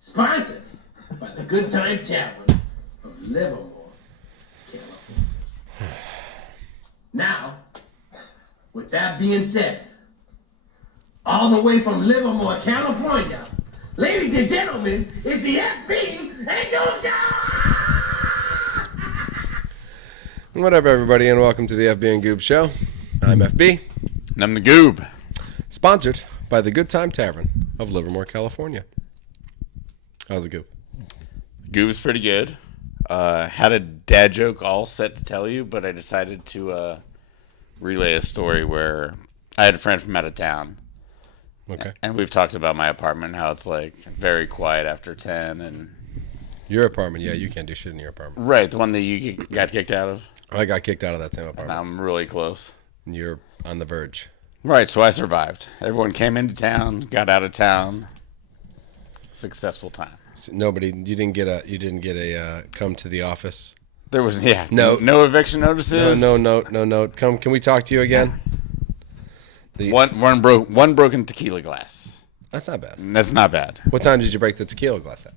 Sponsored by the Good Time Tavern of Livermore, California. Now, with that being said, all the way from Livermore, California, ladies and gentlemen, it's the FB and Goob Show! What up, everybody, and welcome to the FB and Goob Show. I'm FB. And I'm the Goob. Sponsored by the Good Time Tavern of Livermore, California. How's it, Goob? Goob's pretty good. Had a dad joke all set to tell you, but I decided to relay a story where I had a friend from out of town. Okay. And we've talked about my apartment, how it's like very quiet after 10. And Your apartment, yeah, you can't do shit in your apartment. right, the one that you got kicked out of. I got kicked out of that same And apartment. I'm really close. And you're on the verge. Right, so I survived. Everyone came into town, got out of town. Successful time. You didn't get a come to the office. There was No. no eviction notices. No. Can we talk to you again? One broken tequila glass. That's not bad. That's not bad. What time did you break the tequila glass at?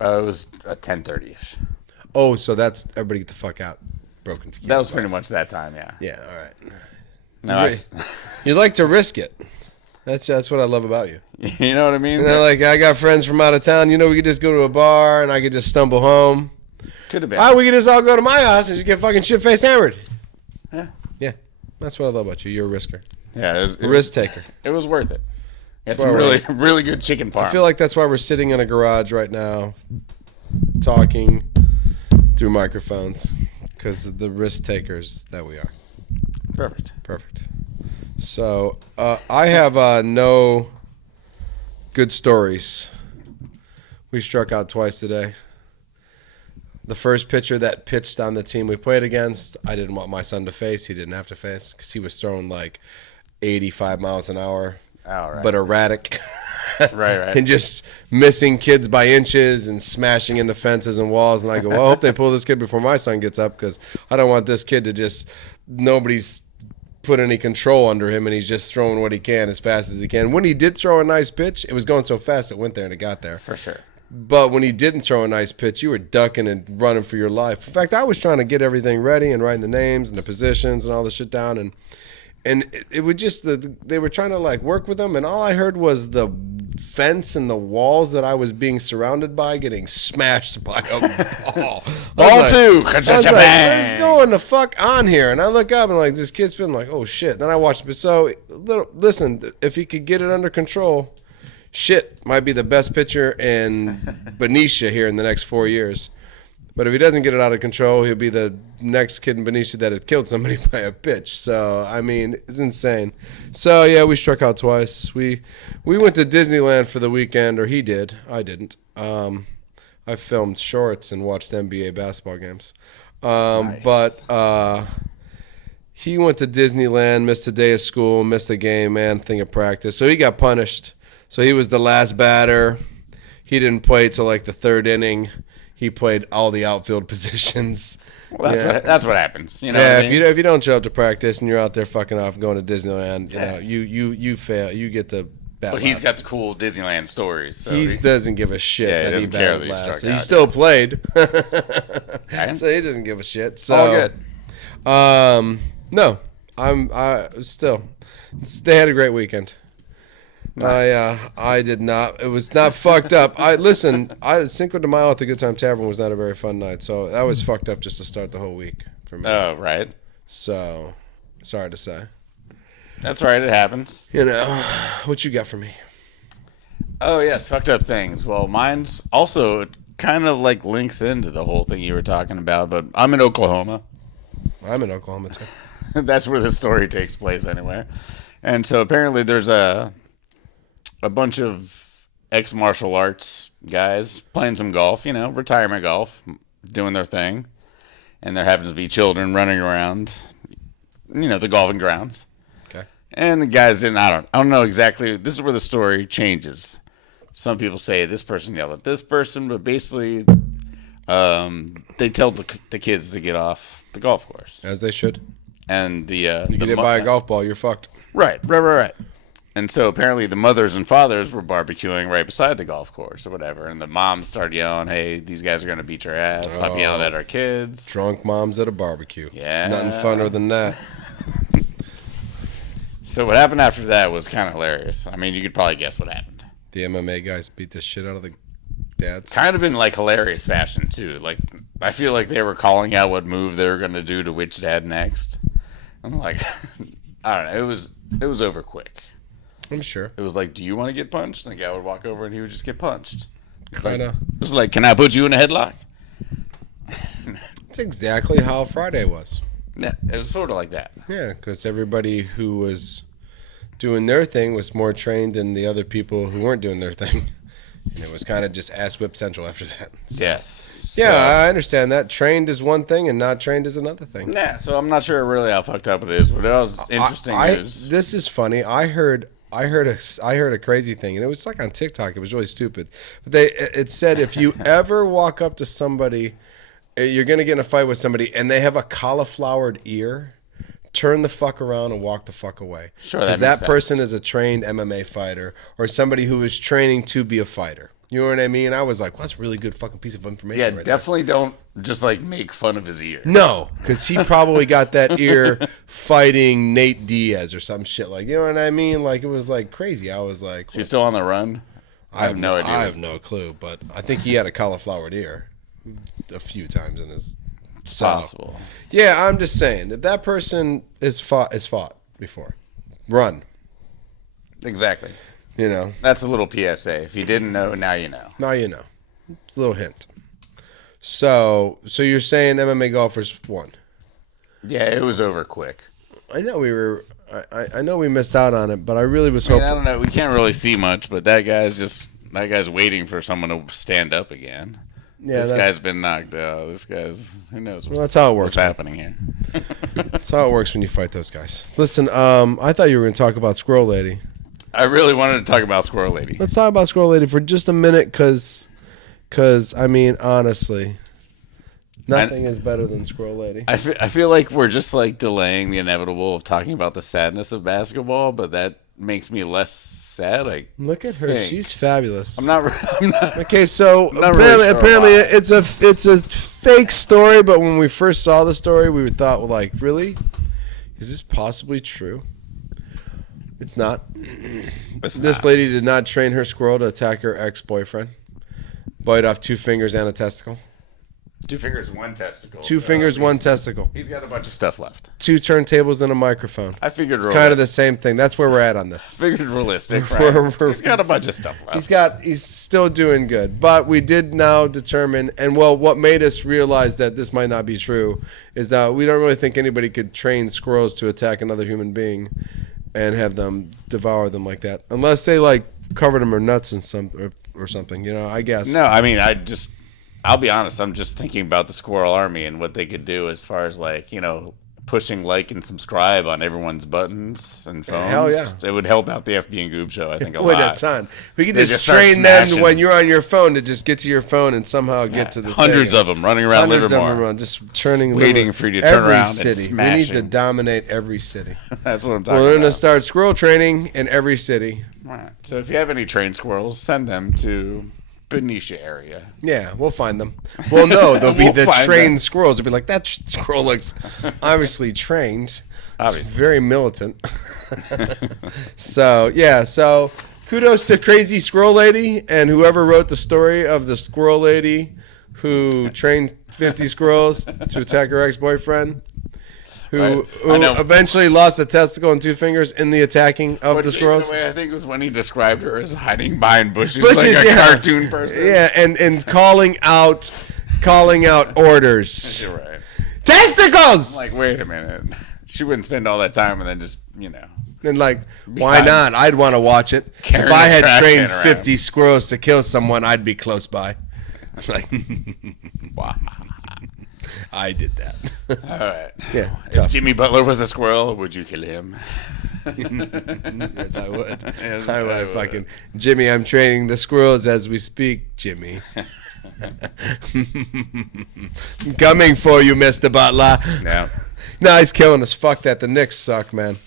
It was 10:30ish. Oh, so that's everybody get the fuck out. Broken tequila. That was pretty glass. much that time, yeah. Yeah, all right. No, You like to risk it. That's what I love about you. you know what I mean? You know, like I got friends from out of town. You know, we could just go to a bar and I could just stumble home. Could have been. We could just all go to my house and just get fucking shit-faced hammered. Yeah. That's what I love about you. You're a risker. Yeah, it A risk taker. It was worth it. It's why some really good chicken parm. I feel like that's why we're sitting in a garage right now talking through microphones because of the risk takers that we are. Perfect. So I have no good stories. We struck out twice today. The first pitcher that pitched on the team we played against, I didn't want my son to face. He didn't have to face because he was throwing like 85 miles an hour, but erratic. Right. And just missing kids by inches and smashing into fences and walls. And I go, well, I hope they pull this kid before my son gets up because I don't want this kid to just nobody's put any control under him and he's just throwing what he can as fast as he can. When he did throw a nice pitch, it was going so fast it went there and it got there. For sure. But when he didn't throw a nice pitch, you were ducking and running for your life. In fact, I was trying to get everything ready and writing the names and the positions and all the shit down. And it would just, they were trying to like work with them. And all I heard was the fence and the walls that I was being surrounded by getting smashed by a ball. Ball two. I was like, what's going the fuck on here? And I look up and like this kid's been like, oh shit. Then I watched it. So listen, if he could get it under control, shit might be the best pitcher in Benicia here in the next 4 years. But if he doesn't get it out of control, he'll be the next kid in Benicia that had killed somebody by a pitch. So, I mean, it's insane. So, yeah, we struck out twice. We went to Disneyland for the weekend, or he did. I didn't. I filmed shorts and watched NBA basketball games. Nice. But he went to Disneyland, missed a day of school, missed a game, thing of practice. So he got punished. So he was the last batter. He didn't play till like the third inning. He played all the outfield positions. Well, that's what happens. You know. Yeah, what I mean? if you don't show up to practice and you're out there fucking off going to Disneyland, you fail. You get the bat. But he's got the cool Disneyland stories. So he doesn't give a shit Yeah, he that he doesn't care batted that he struck last. He out. still played, Okay. so he doesn't give a shit. So All good. No, I still. They had a great weekend. Nice. I did not. It was not fucked up. Cinco de Mayo at the Good Time Tavern was not a very fun night, so that was fucked up just to start the whole week for me. Oh, right. So, sorry to say. That's right. It happens. You know, what you got for me? Oh, yes. Fucked up things. Well, mine's also kind of like links into the whole thing you were talking about, but I'm in Oklahoma. I'm in Oklahoma, too. That's where the story takes place anyway. And so apparently there's a bunch of ex-martial arts guys playing some golf, retirement golf, doing their thing. And there happens to be children running around, the golfing grounds. Okay. And the guys I don't know exactly. This is where the story changes. Some people say this person yelled at this person, but basically they tell the kids to get off the golf course. As they should. And You get hit by a golf ball, you're fucked. Right. And so apparently the mothers and fathers were barbecuing right beside the golf course or whatever. And the moms started yelling, hey, these guys are going to beat your ass. Stop yelling at our kids. Drunk moms at a barbecue. Yeah. Nothing funner than that. So what happened after that was kind of hilarious. I mean, you could probably guess what happened. The MMA guys beat the shit out of the dads. Kind of in like hilarious fashion too. Like I feel like they were calling out what move they were going to do to which dad next. I'm like, I don't know. It was over quick. I'm sure. It was like, do you want to get punched? And the guy would walk over and he would just get punched. Kind of. It was like, can I put you in a headlock? It's exactly how Friday was. Yeah, it was sort of like that. Yeah, because everybody who was doing their thing was more trained than the other people who weren't doing their thing. And it was kind of just ass whip central after that. So, Yes. yeah, I understand that. Trained is one thing and not trained is another thing. Yeah, so I'm not sure really how fucked up it is, but it was interesting news. This is funny. I heard a crazy thing, and it was like on TikTok. It was really stupid. But it said if you ever walk up to somebody, you're gonna get in a fight with somebody, and they have a cauliflowered ear, turn the fuck around and walk the fuck away. Sure, because that makes that person is a trained MMA fighter or somebody who is training to be a fighter. You know what I mean? I was like, well, that's a really good fucking piece of information. Yeah, right definitely don't just like make fun of his ear. No, because he probably got that ear fighting Nate Diaz or some shit like, you know what I mean? Like, it was like crazy. I was like, Is he still on the run? I have no idea. I have no clue, but I think he had a cauliflowered ear a few times in his. It's possible. Yeah, I'm just saying if that person is fought before, run. Exactly. You know, That's a little PSA. If you didn't know, now you know. now you know. It's a little hint. So you're saying MMA golfers won? Yeah, it was over quick. I know we were. I know we missed out on it, but I really was I hoping. don't know. We can't really see much, but that guy's waiting for someone to stand up again. Yeah, This guy's been knocked out. This guy's who knows Well, that's how it works, what's man. happening here. That's how it works when you fight those guys. Listen, I thought you were going to talk about Squirrel Lady. I really wanted to talk about Squirrel Lady. Let's talk about Squirrel Lady for just a minute, because I mean, honestly, nothing is better than Squirrel Lady. I feel like we're just like delaying the inevitable of talking about the sadness of basketball, but that makes me less sad. Look at her; think. she's fabulous. I'm not. Okay, so not really sure apparently why. it's a fake story, but when we first saw the story, we thought, well, like, really, is this possibly true? It's not. This lady did not train her squirrel to attack her ex-boyfriend. Bite off 2 fingers and a testicle. 2 fingers, 1 testicle. 2 fingers, 1 testicle. He's got a bunch of stuff left. 2 turntables and a microphone. I figured It's kind of the same thing. That's where we're at on this. figured realistic, right? He's got a bunch of stuff left. He's still doing good. But we did now determine, and well, what made us realize that this might not be true is that we don't really think anybody could train squirrels to attack another human being and have them devour them like that. Unless they like covered them or nuts and or something, you know, I guess. No, I mean, I'll be honest, I'm just thinking about the Squirrel Army and what they could do as far as like, you know, pushing like and subscribe on everyone's buttons and phones. Hell yeah. It would help out the FB and Goob show, I think, a With lot. a ton. We could They just just start train them smashing. when you're on your phone to just get to your phone and somehow get to the Hundreds thing. of them running around Hundreds of Livermore. them just turning Waiting for you to turn every around and city. We smash need to him. dominate every city. That's what I'm talking We're going to about. start squirrel training in every city. Right. So if you have any trained squirrels, send them to Benicia area. Yeah, we'll find them. Well, no, they'll be We'll the find trained them. squirrels. They'll be like, that squirrel looks obviously trained. Obviously. It's very militant. So, yeah, so kudos to Crazy Squirrel Lady and whoever wrote the story of the squirrel lady who trained 50 squirrels to attack her ex-boyfriend. Who Right. I know. eventually lost a testicle and 2 fingers in the attacking of But the squirrels. in a way, I think it was when he described her as hiding behind bushes, Bushes, like a yeah. cartoon person. Yeah, and calling out orders. You're right. Testicles! Like, wait a minute. She wouldn't spend all that time and then just, you know. And like, why Behind- not? I'd want to watch it. Carrying If I a had trash trained can around. 50 squirrels to kill someone, I'd be close by. Like, Wow. I did that. All right. Yeah, If tough. Jimmy Butler was a squirrel, would you kill him? Yes, I would. Yes, I would. I would. Fucking Jimmy, I'm training the squirrels as we speak, Jimmy. I'm coming for you, Mr. Butler. Yeah. No, he's killing us. Fuck that. The Knicks suck, man.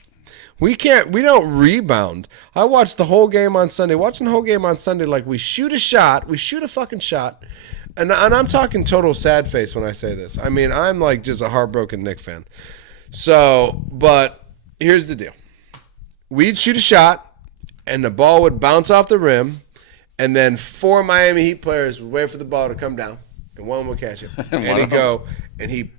We don't rebound. I watched the whole game on Sunday. Watching the whole game on Sunday, like we shoot a shot. We shoot a fucking shot. And I'm talking total sad face when I say this. I mean, I'm like just a heartbroken Knicks fan. So, but here's the deal. We'd shoot a shot, and the ball would bounce off the rim, and then 4 Miami Heat players would wait for the ball to come down, and one would catch it. And he'd go, and he'd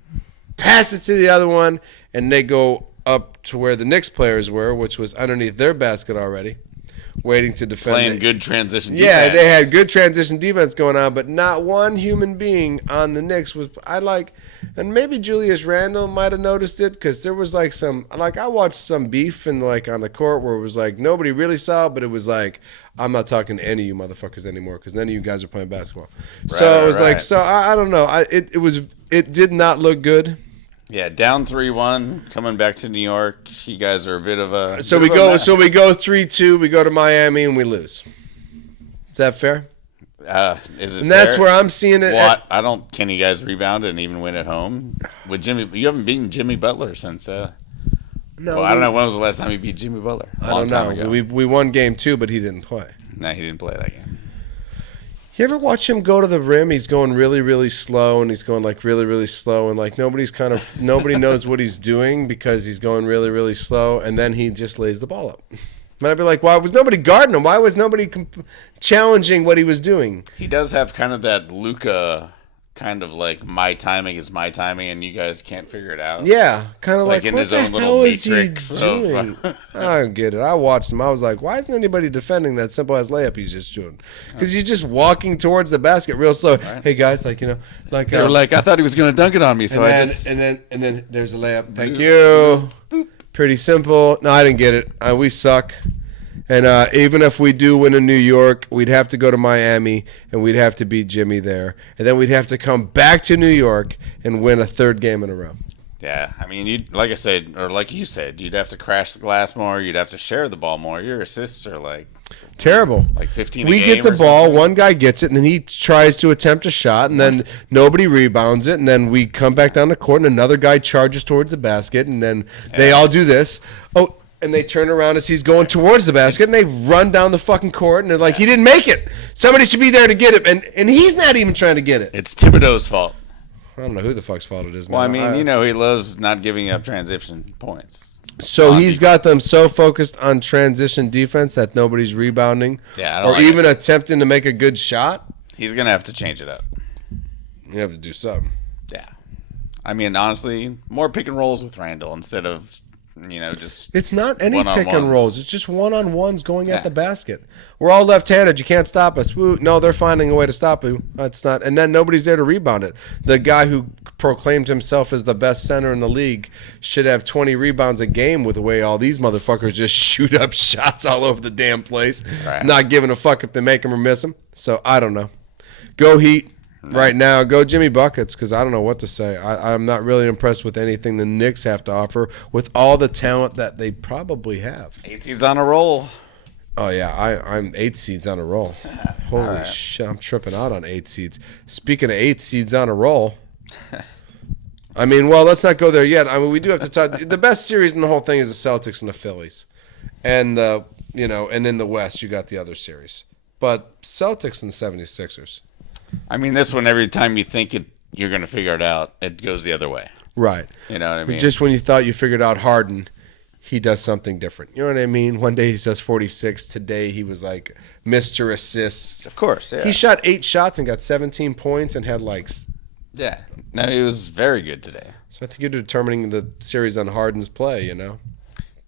pass it to the other one, and they go up to where the Knicks players were, which was underneath their basket already, waiting to defend. Playing good transition defense. Yeah, they had good transition defense going on, but not one human being on the Knicks was. And maybe Julius Randle might have noticed it because there was like I watched some beef and like on the court where it was like nobody really saw it, but it was like I'm not talking to any of you motherfuckers anymore because none of you guys are playing basketball. So it was like I don't know. It did not look good. Yeah, down 3-1, coming back to New York. You guys are a bit of a. So we go 3-2. We go to Miami and we lose. Is that fair? Is it? And that's where I'm seeing it. What? Can you guys rebound and even win at home with Jimmy? You haven't beaten Jimmy Butler since. No. Well, I don't know when was the last time you beat Jimmy Butler. I don't know. We won game 2, but he didn't play. No, he didn't play that game. You ever watch him go to the rim? He's going really, really slow, and he's going like really, really slow, and like nobody knows what he's doing because he's going really, really slow, and then he just lays the ball up. And I'd be like, why was nobody guarding him? Why was nobody challenging what he was doing? He does have kind of that Luka kind of like my timing is my timing, and you guys can't figure it out. Yeah, kind of like in what his the own little hell is he matrix doing? I don't get it. I watched him. I was like, why isn't anybody defending that simple ass layup he's just doing? Because he's just walking towards the basket real slow. Right. Hey guys, like they were like, I thought he was going to dunk it on me, so and then there's a layup. Thank you. Boop. Pretty simple. No, I didn't get it. We suck. And even if we do win in New York, we'd have to go to Miami, and we'd have to beat Jimmy there. And then we'd have to come back to New York and win a 3rd game in a row. Yeah, I mean, like I said, or like you said, you'd have to crash the glass more. You'd have to share the ball more. Your assists are like terrible. Like 15 We a game get the ball, one guy gets it, and then he tries to attempt a shot, and then nobody rebounds it, and then we come back down the court, and another guy charges towards the basket, and then they all do this. Oh, and they turn around as he's going towards the basket, and they run down the fucking court, and they're like, he didn't make it. Somebody should be there to get it, and he's not even trying to get it. It's Thibodeau's fault. I don't know who the fuck's fault it is, man. Well, I mean, he loves not giving up transition points. So he's got them so focused on transition defense that nobody's rebounding or even attempting to make a good shot. He's going to have to change it up. You have to do something. Yeah. I mean, honestly, more pick and rolls with Randall instead of just it's not any pick and rolls. It's just one-on-ones going at the basket. We're all left-handed. You can't stop us. Woo. No, they're finding a way to stop you. It's not, and then nobody's there to rebound it. The guy who proclaimed himself as the best center in the league should have 20 rebounds a game with the way all these motherfuckers just shoot up shots all over the damn place, not giving a fuck if they make them or miss them. So I don't know. Go Heat. Right now, go Jimmy Buckets, because I don't know what to say. I'm not really impressed with anything the Knicks have to offer with all the talent that they probably have. 8 seeds on a roll. Oh, yeah, I'm 8 seeds on a roll. Holy shit, I'm tripping out on 8 seeds. Speaking of 8 seeds on a roll, I mean, well, let's not go there yet. I mean, we do have to talk. The best series in the whole thing is the Celtics and the Phillies. And, and in the West, you got the other series. But Celtics and the 76ers. I mean, this one, every time you think you're going to figure it out, it goes the other way. Right. You know what I mean? Just when you thought you figured out Harden, he does something different. You know what I mean? One day he does 46. Today he was like Mr. Assists. Of course, yeah. He shot 8 shots and got 17 points and had like... Yeah. No, he was very good today. So I think you're determining the series on Harden's play, Nah,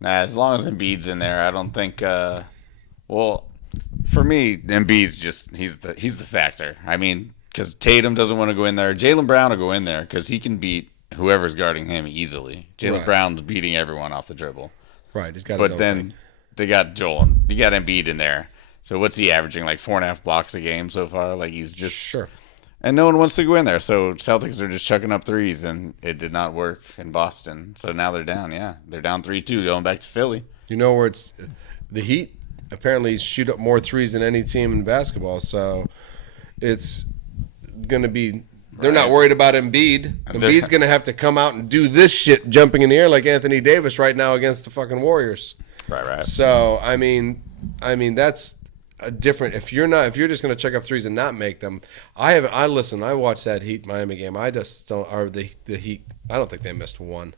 as long as Embiid's in there, I don't think... For me, Embiid's just he's the factor. I mean, because Tatum doesn't want to go in there. Jaylen Brown will go in there because he can beat whoever's guarding him easily. Jaylen Brown's beating everyone off the dribble. Right, he's got. But then they got Joel. You got Embiid in there. So what's he averaging? Like 4.5 blocks a game so far. Like he's just sure. And no one wants to go in there. So Celtics are just chucking up threes, and it did not work in Boston. So now they're down. Yeah, they're down 3-2 going back to Philly. You know where it's the Heat. Apparently shoot up more threes than any team in basketball, so it's going to be – they're not worried about Embiid. Embiid's going to have to come out and do this shit jumping in the air like Anthony Davis right now against the fucking Warriors. Right. So I mean that's a different. If you're just going to check up threes and not make them, I watched that Heat Miami game. I just don't. Or the Heat. I don't think they missed one.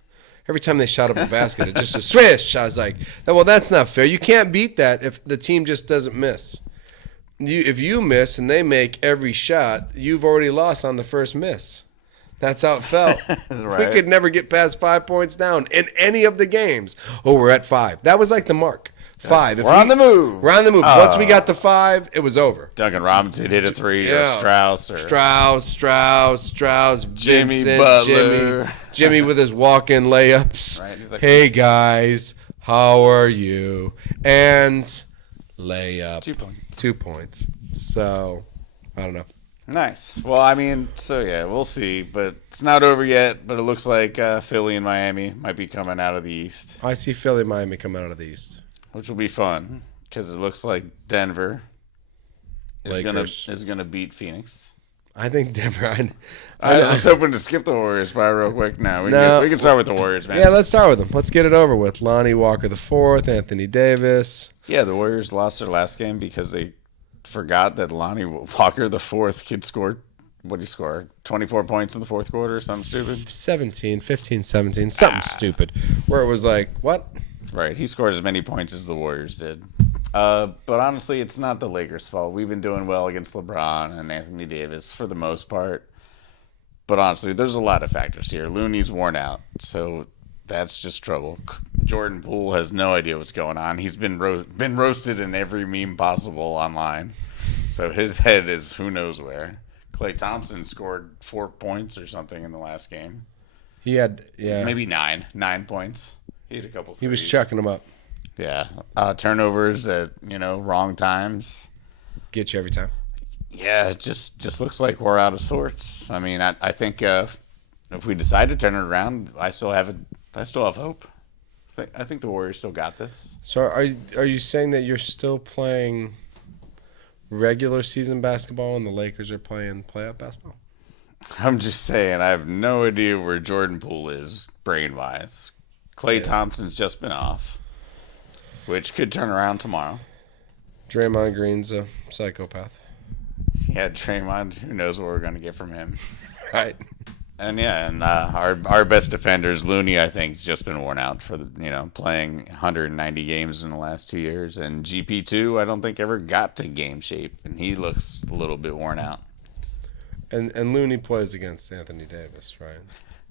Every time they shot up a basket, it just a swish. I was like, well, that's not fair. You can't beat that if the team just doesn't miss. If you miss and they make every shot, you've already lost on the first miss. That's how it felt. Right. We could never get past 5 points down in any of the games. Oh, we're at 5. That was like the mark. 5. We're on the move. We're on the move. Once we got to 5, it was over. Duncan Robinson hit a three, or Strauss. Jimmy Vincent, Butler. Jimmy with his walk-in layups. Right, he's like, hey, guys, how are you? And layup. 2 points. 2 points. So, I don't know. Nice. Well, I mean, so yeah, we'll see. But it's not over yet. But it looks like Philly and Miami might be coming out of the East, I see Philly and Miami coming out of the East. which will be fun because it looks like Denver is gonna beat Phoenix. I think Denver. I was hoping to skip the Warriors by real quick. Now we can start with the Warriors, man. Yeah, let's start with them. Let's get it over with. Lonnie Walker IV, Anthony Davis. Yeah, the Warriors lost their last game because they forgot that Lonnie Walker IV could score. What did he score? 24 points in the fourth quarter or something stupid? 15, 17, something stupid. Where it was like, what? Right, he scored as many points as the Warriors did. But honestly, it's not the Lakers' fault. We've been doing well against LeBron and Anthony Davis for the most part. But honestly, there's a lot of factors here. Looney's worn out, so that's just trouble. Jordan Poole has no idea what's going on. He's been roasted in every meme possible online. So his head is who knows where. Klay Thompson scored 4 points or something in the last game. He had, Maybe 9 points. He had a couple threes. He was chucking them up. Yeah. Turnovers at, wrong times. Get you every time. Yeah, it just looks like we're out of sorts. I mean, I think if we decide to turn it around, I still have hope. I think the Warriors still got this. So are you saying that you're still playing regular season basketball and the Lakers are playing playoff basketball? I'm just saying, I have no idea where Jordan Poole is brain-wise. Klay Thompson's just been off, which could turn around tomorrow. Draymond Green's a psychopath. Yeah, Draymond, who knows what we're going to get from him. Right. And our best defenders, Looney, I think, has just been worn out for playing 190 games in the last 2 years, and GP2 I don't think ever got to game shape, and he looks a little bit worn out. And Looney plays against Anthony Davis, right?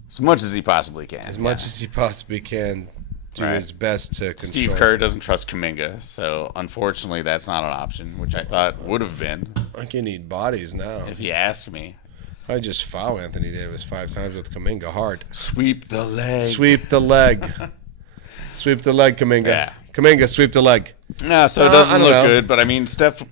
As much as he possibly can. As much as he possibly can, do his best to control. Steve Kerr doesn't trust Kuminga, so unfortunately that's not an option, which I thought would have been. Like you need bodies now. If you ask me. I just foul Anthony Davis 5 times with Kuminga hard. Sweep the leg. Sweep the leg. Sweep the leg, Kuminga. Yeah. Kuminga, sweep the leg. No, so it doesn't look good, but I mean, Steph's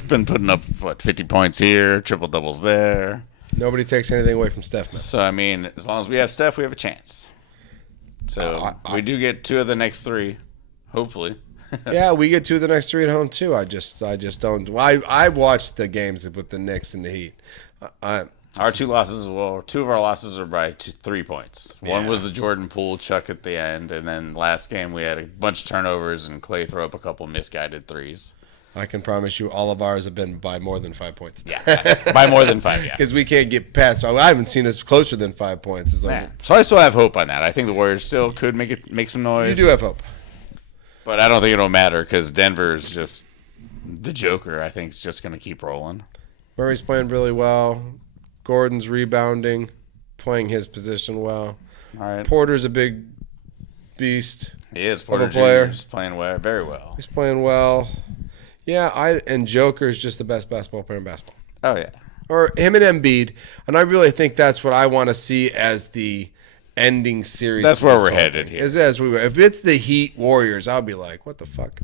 been putting up, 50 points here, triple doubles there. Nobody takes anything away from Steph, man. So, I mean, as long as we have Steph, we have a chance. So, we do get 2 of the next 3, hopefully. Yeah, we get 2 of the next 3 at home, too. I just don't. I watched the games with the Knicks and the Heat. Our 2 losses, 2 of our losses are by 3 points. One was the Jordan Poole chuck at the end, and then last game we had a bunch of turnovers and Klay throw up a couple misguided threes. I can promise you all of ours have been by more than 5 points. Yeah, by more than 5, yeah. Because we can't get past. I haven't seen us closer than 5 points. It's like, So I still have hope on that. I think the Warriors still could make some noise. You do have hope. But I don't think it'll matter because Denver's just the Joker. I think is just going to keep rolling. Murray's playing really well. Gordon's rebounding, playing his position well. All right. Porter's a big beast. He is. Porter player. Jr. is playing very well. He's playing well. Yeah, and Joker's just the best basketball player in basketball. Oh, yeah. Or him and Embiid. And I really think that's what I want to see as the ending series. That's where we're headed here. If it's the Heat Warriors, I'll be like, what the fuck?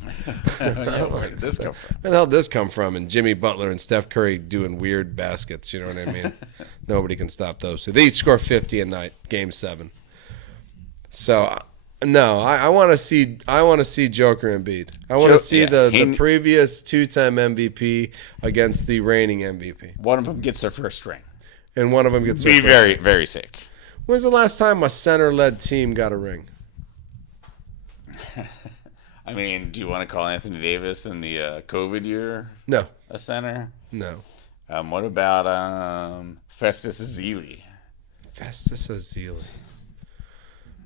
Where did this come from? Where the hell did this come from? And Jimmy Butler and Steph Curry doing weird baskets, you know what I mean? Nobody can stop those. So they each score 50 a night, game 7. So no, I want to see Joker and Embiid. I want to see the previous 2-time MVP against the reigning MVP. One of them gets their first ring. And one of them gets Be very, very sick. When's the last time a center-led team got a ring? I mean, do you want to call Anthony Davis in the COVID year No, a center? no. What about Festus Ezeli? Festus Ezeli.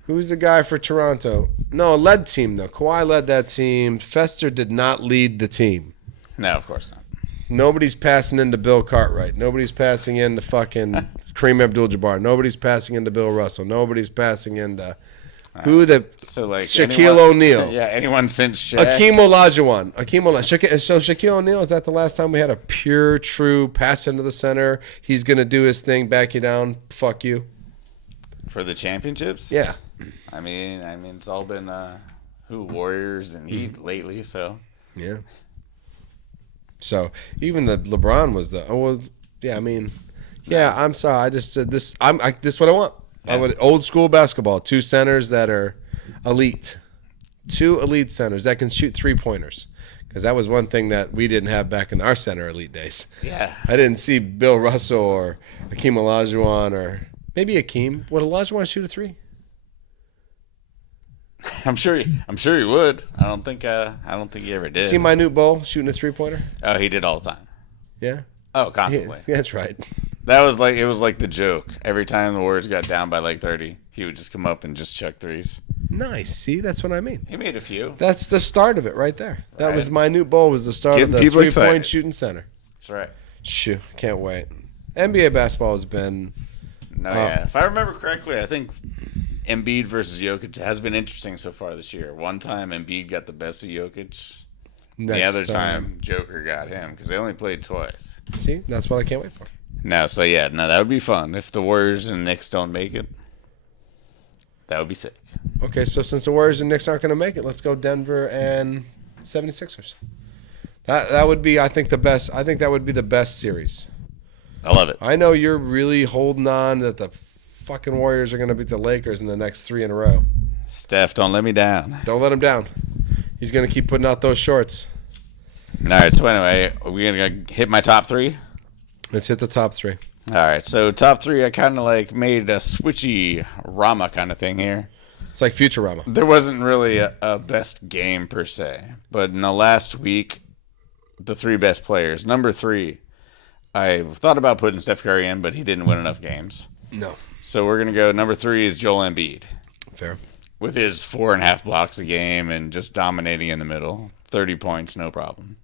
Who's the guy for Toronto? No, led team though. Kawhi led that team. Fester did not lead the team. No, of course not. Nobody's passing into Bill Cartwright. Nobody's passing into fucking Kareem Abdul-Jabbar. Nobody's passing into Bill Russell. Nobody's passing into Shaquille O'Neal. Yeah, anyone since Shaq. Akeem Olajuwon. So Shaquille O'Neal, is that the last time we had a pure, true pass into the center? He's going to do his thing, back you down, fuck you. For the championships? Yeah. I mean, it's all been Warriors and Heat lately, so. Yeah. So even the LeBron was I'm sorry. I just said this. This is what I want. Yeah. I would old school basketball. 2 centers that are elite. 2 elite centers that can shoot 3-pointers. Because that was one thing that we didn't have back in our center elite days. Yeah. I didn't see Bill Russell or Akeem Olajuwon or maybe Akeem. Would Olajuwon shoot a 3? I'm sure he would. I don't think he ever did. See Minute Bowl shooting a 3-pointer? Oh, he did all the time. Yeah. Oh, constantly. Yeah, that's right. It was like the joke. Every time the Warriors got down by like 30, he would just come up and just chuck threes. Nice. See, that's what I mean. He made a few. That's the start of it right there. That Right. was Minute Bowl was the start Getting of the people 3-point excited. shooting center. That's right. Shoo, can't wait. NBA basketball has been No, yeah. If I remember correctly, I think Embiid versus Jokic has been interesting so far this year. One time Embiid got the best of Jokic. The other time Joker got him because they only played twice. See, that's what I can't wait for. That would be fun. If the Warriors and Knicks don't make it, that would be sick. Okay, so since the Warriors and Knicks aren't going to make it, let's go Denver and 76ers. That would be, I think, the best. I think that would be the best series. I love it. I know you're really holding on that the fucking Warriors are going to beat the Lakers in the next 3 in a row. Steph, don't let me down. Don't let him down. He's going to keep putting out those shorts. All right, so anyway, are we going to hit my top 3? Let's hit the top 3. All right, so top 3, I kind of made a switchy Rama kind of thing here. It's like Futurama. There wasn't really a best game per se, but in the last week, the 3 best players. Number 3, I thought about putting Steph Curry in, but he didn't win enough games. No. So we're going to go number 3 is Joel Embiid. Fair. With his 4.5 blocks a game and just dominating in the middle. 30 points, no problem.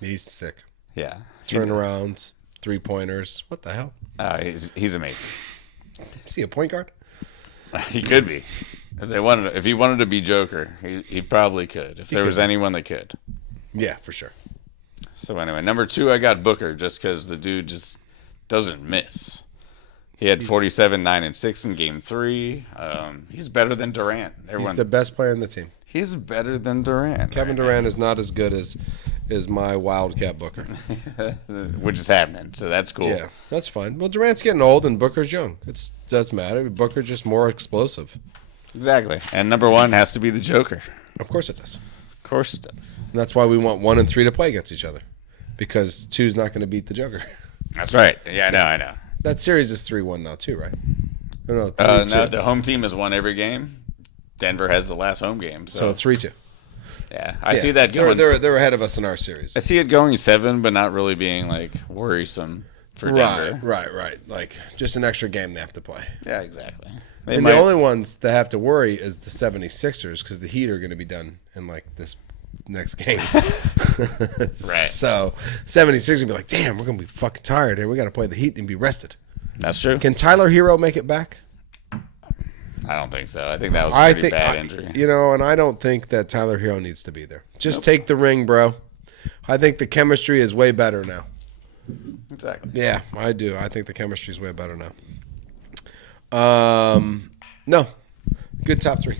He's sick. Yeah. Turnarounds, 3-pointers. What the hell? He's amazing. Is he a point guard? He could be. If he wanted to be Joker, he probably could. If there was anyone that could. Yeah, for sure. So anyway, number 2, I got Booker just because the dude just doesn't miss. He had 47, 9, and 6 in Game 3. He's better than Durant. He's the best player on the team. He's better than Durant. Kevin Durant is not as good as my Wildcat Booker. Which is happening, so that's cool. Yeah, that's fine. Well, Durant's getting old and Booker's young. It doesn't matter. Booker's just more explosive. Exactly. And number 1 has to be the Joker. Of course it does. Of course it does. And that's why we want 1 and 3 to play against each other. Because 2's not going to beat the Joker. That's right. Yeah, I know. That series is 3-1 now too, right? No, 3-2. No, the home team has won every game. Denver has the last home game. So 3-2. Yeah, I see that going. They're ahead of us in our series. I see it going 7, but not really being worrisome for Denver. Right. Like just an extra game they have to play. Yeah, exactly. The only ones that have to worry is the 76ers because the Heat are going to be done in this next game. Right. So 76ers will be like, damn, we're going to be fucking tired and we got to play the Heat and be rested. That's true. Can Tyler Hero make it back? I don't think so. I think that was a pretty bad injury. And I don't think that Tyler Hero needs to be there. Just take the ring, bro. I think the chemistry is way better now. Exactly. Yeah, I do. I think the chemistry is way better now. No. Good top 3.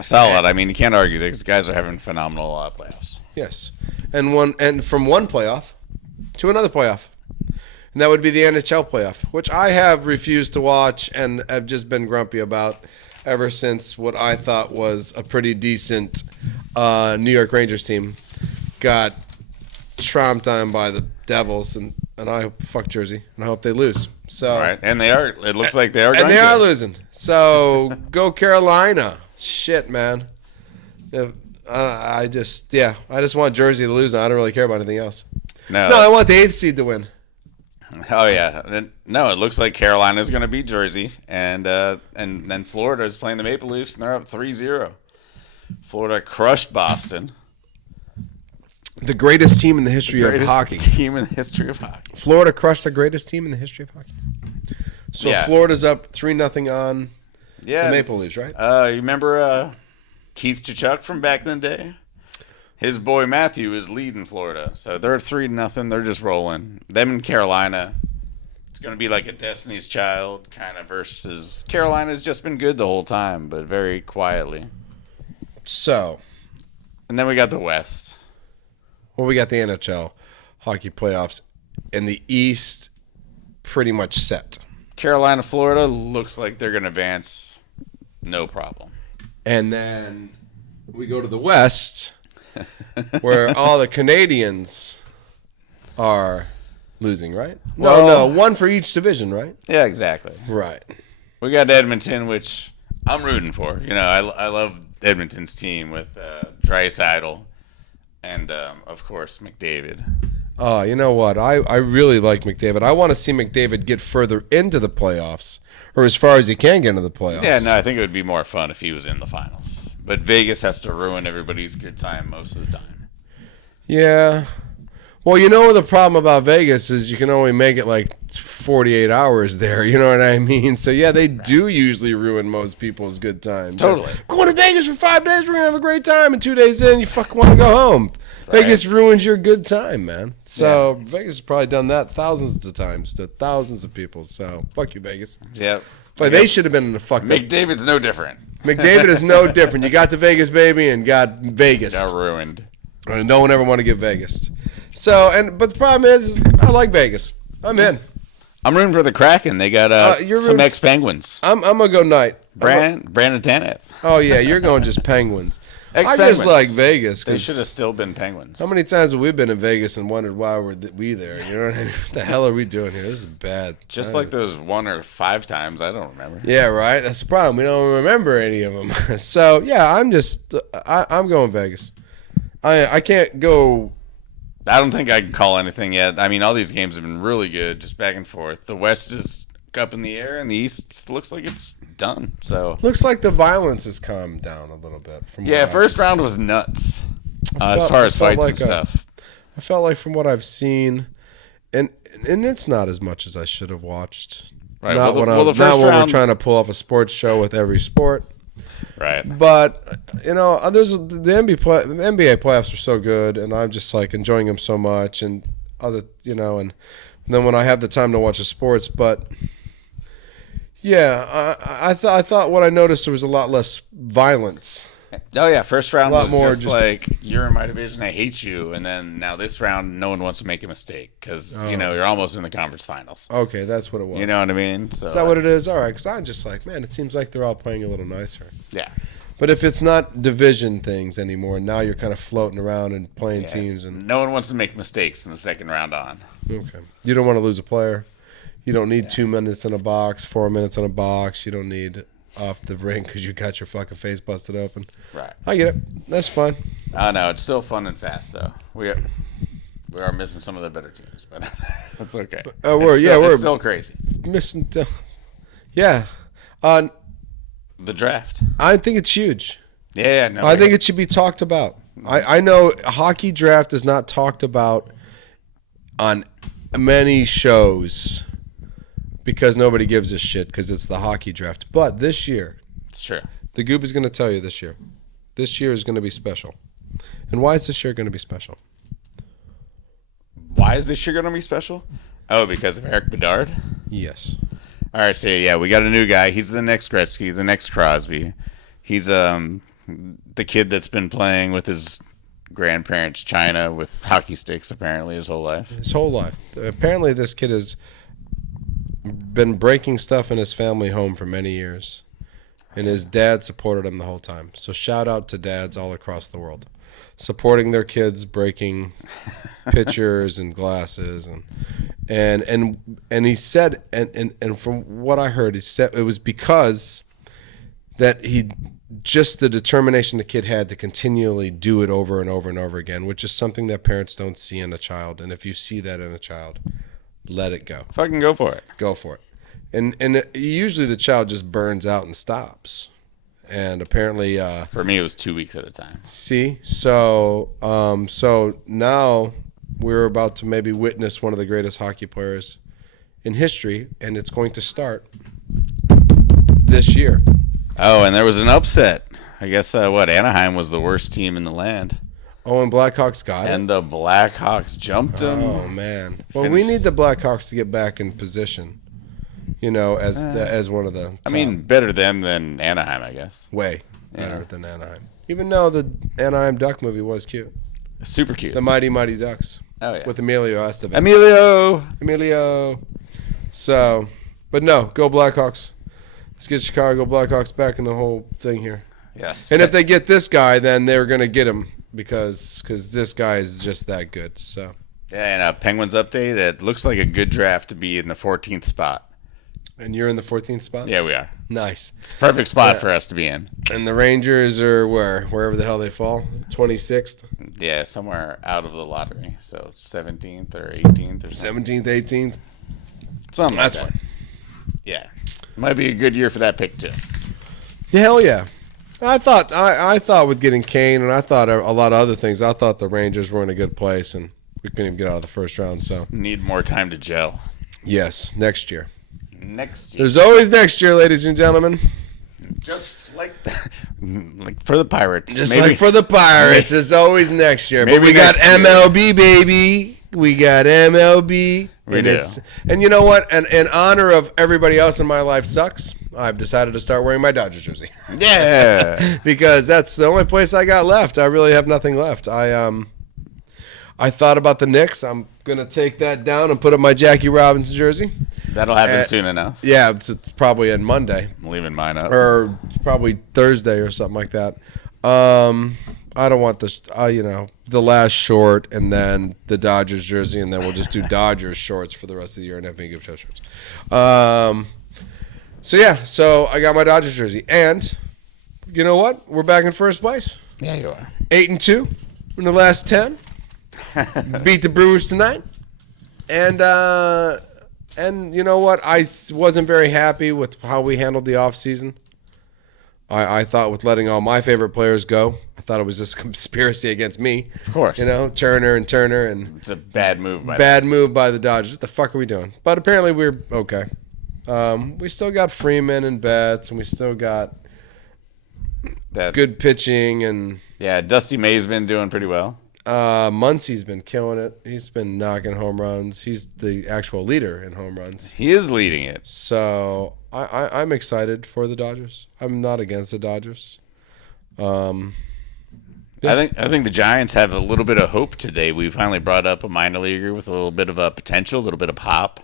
Solid. I mean, you can't argue. These guys are having phenomenal playoffs. Yes. And from one playoff to another playoff. And that would be the NHL playoff, which I have refused to watch and have just been grumpy about ever since what I thought was a pretty decent New York Rangers team got tromped on by the Devils, and I hope fuck Jersey, and I hope they lose. So All right, and they are. It looks like they are. And they are losing. So go Carolina. Shit, man. I just want Jersey to lose. And I don't really care about anything else. No, I want the 8th seed to win. Oh yeah, no. It looks like Carolina's going to beat Jersey, and then Florida is playing the Maple Leafs, and they're up 3-0. Florida crushed Boston. The greatest team in the history of hockey. Team in the history of hockey. Florida crushed the greatest team in the history of hockey. So Yeah. Florida's up 3-0 on Yeah, the Maple Leafs, right? You remember Keith Tkachuk from back in the day? His boy Matthew is leading Florida, so they're 3-0. They're just rolling. Them and Carolina. It's going to be like a Destiny's Child kind of versus Carolina's just been good the whole time, but very quietly. So, And then we got the West. well, we got the NHL hockey playoffs, and the East pretty much set. Carolina, Florida looks like they're going to advance, no problem. And then we go to the West, where all the Canadians are losing, right? No, one for each division, right? Yeah, exactly. Right. We got Edmonton, which I'm rooting for. You know, I love Edmonton's team with Draisaitl and, of course, McDavid. Oh, you know what? I really like McDavid. I want to see McDavid get further into the playoffs, or as far as he can get into the playoffs. Yeah, no, I think it would be more fun if he was in the finals. But Vegas has to ruin everybody's good time most of the time. Yeah. Well, you know the problem about Vegas is you can only make it like 48 hours there. You know what I mean? So, yeah, they do usually ruin most people's good time. Totally. Going to Vegas for 5 days, we're going to have a great time. And 2 days in, you fucking want to go home. Right. Vegas ruins your good time, man. So, Vegas has probably done that thousands of times to thousands of people. So, fuck you, Vegas. Yep. But they should have been in the fucked up. McDavid's no different. McDavid is no different. You got to Vegas, baby, and got Vegas. Got ruined. And no one ever want to get Vegas. So, but the problem is I like Vegas. I'm in. I'm rooting for the Kraken. They got you're some rooting- ex-Penguins. I'm gonna go Knight. Brandon Tanev. Oh yeah, you're going just Penguins. I Ex-Penguins. just like Vegas. They 'cause should have still been Penguins. How many times have we been in Vegas and wondered why were we there? You know what I mean? What the hell are we doing here? This is bad. Just like those 1 or 5 times. I don't remember. Yeah, right. That's the problem. We don't remember any of them. So yeah, I'm going Vegas. I can't go. I don't think I can call anything yet. I mean, all these games have been really good, just back and forth. The West is up in the air, and the East looks like it's done. So Looks like the violence has calmed down a little bit. From yeah, what first round was nuts as felt- far I as felt fights like and stuff. I felt like from what I've seen, and it's not as much as I should have watched. Right. Not Well, when, the not first when round, we're trying to pull off a sports show with every sport. right? But you know, there's the NBA playoffs are so good, and I'm just like enjoying them so much, and other and then when I have the time to watch the sports, but yeah, I thought what I noticed there was a lot less violence. Oh yeah, first round A lot was more just just- like you're in my division, I hate you, and then now this round, no one wants to make a mistake because you're almost in the conference finals. Okay, that's what it was. You know what I mean? So Is that what it is? All right, because I'm just like, man, it seems like they're all playing a little nicer. yeah. But if it's not division things anymore, now you're kind of floating around and playing teams, and No one wants to make mistakes in the second round on. okay, you don't want to lose a player. You don't need 2 minutes in a box, 4 minutes in a box. You don't need off the ring because you got your fucking face busted open. Right. I get it. That's fine. I know it's still fun and fast though. We are missing some of the better teams, but that's okay. It's still crazy. Missing. Yeah. The draft. I think it's huge. Yeah, no. I think it should be talked about. I know hockey draft is not talked about on many shows because nobody gives a shit because it's the hockey draft. But this year, it's true. the Goob is going to tell you this year. This year is going to be special. And why is this year going to be special? Why is this year going to be special? Oh, because of Eric Bedard? Yes. All right, so yeah, we got a new guy. He's the next Gretzky, the next Crosby. He's the kid that's been playing with his grandparents' china with hockey sticks apparently his whole life. His whole life. Apparently this kid has been breaking stuff in his family home for many years. And his dad supported him the whole time. So shout out to dads all across the world. Supporting their kids, breaking pitchers and glasses and he said and from what I heard, he said it was because that just the determination the kid had to continually do it over and over and over again, which is something that parents don't see in a child. And if you see that in a child, let it go. Fucking go for it. Go for it. And usually the child just burns out and stops. And apparently, For me, it was 2 weeks at a time. see, so now we're about to maybe witness one of the greatest hockey players in history, and it's going to start this year. Oh, and there was an upset. I guess Anaheim was the worst team in the land, Oh, and Blackhawks got it. and the Blackhawks jumped them. Oh man. Well, we need the Blackhawks to get back in position. As one of the. I mean, better them than Anaheim, I guess. way better than Anaheim. Even though the Anaheim Duck movie was cute. Super cute. The Mighty Mighty Ducks. Oh yeah. With Emilio Estevez. Emilio. So, but no, go Blackhawks. Let's get Chicago Blackhawks back in the whole thing here. Yes. And if they get this guy, then they're going to get him because this guy is just that good. So. Yeah, and Penguins update. It looks like a good draft to be in the 14th spot. And you're in the 14th spot? Yeah, we are. Nice. It's a perfect spot for us to be in. And the Rangers are wherever the hell they fall? 26th? Yeah, somewhere out of the lottery. So 17th or 18th or something. 17th, 18th? Something like That's that. fine. Yeah. Might be a good year for that pick, too. Hell yeah. I thought with getting Kane and I thought a lot of other things, I thought the Rangers were in a good place and we couldn't even get out of the first round. So Need more time to gel. yes, next year. Next year. There's always next year, ladies and gentlemen. Just like like for the Pirates. Just like for the Pirates, there's always next year. But Maybe we got next year. MLB, baby. We got MLB. We and do. And you know what? And in honor of everybody else in my life sucks, I've decided to start wearing my Dodgers jersey. Yeah. Because that's the only place I got left. I really have nothing left. I thought about the Knicks. I'm gonna take that down and put up my Jackie Robinson jersey. That'll happen soon enough. Yeah, it's probably on Monday I'm leaving mine up. or probably Thursday or something like that. I don't want this. The last short and then the Dodgers jersey, and then we'll just do Dodgers shorts for the rest of the year and have me give show shorts. So I got my Dodgers jersey, and you know what? We're back in first place. Yeah, you are. 8-2 in the last 10. Beat the Brewers tonight, and you know what? I wasn't very happy with how we handled the offseason. I thought with letting all my favorite players go, I thought it was just a conspiracy against me. Of course. Turner, and It's a bad move by bad move by the Dodgers. What the fuck are we doing? But apparently we're okay. We still got Freeman and Betts, and we still got that. good pitching, and Yeah, Dusty May's been doing pretty well. Muncy's been killing it. He's been knocking home runs. He's the actual leader in home runs. He is leading it. So I'm excited for the Dodgers. I'm not against the Dodgers. I think the Giants have a little bit of hope today. We finally brought up a minor leaguer with a little bit of a potential, a little bit of pop.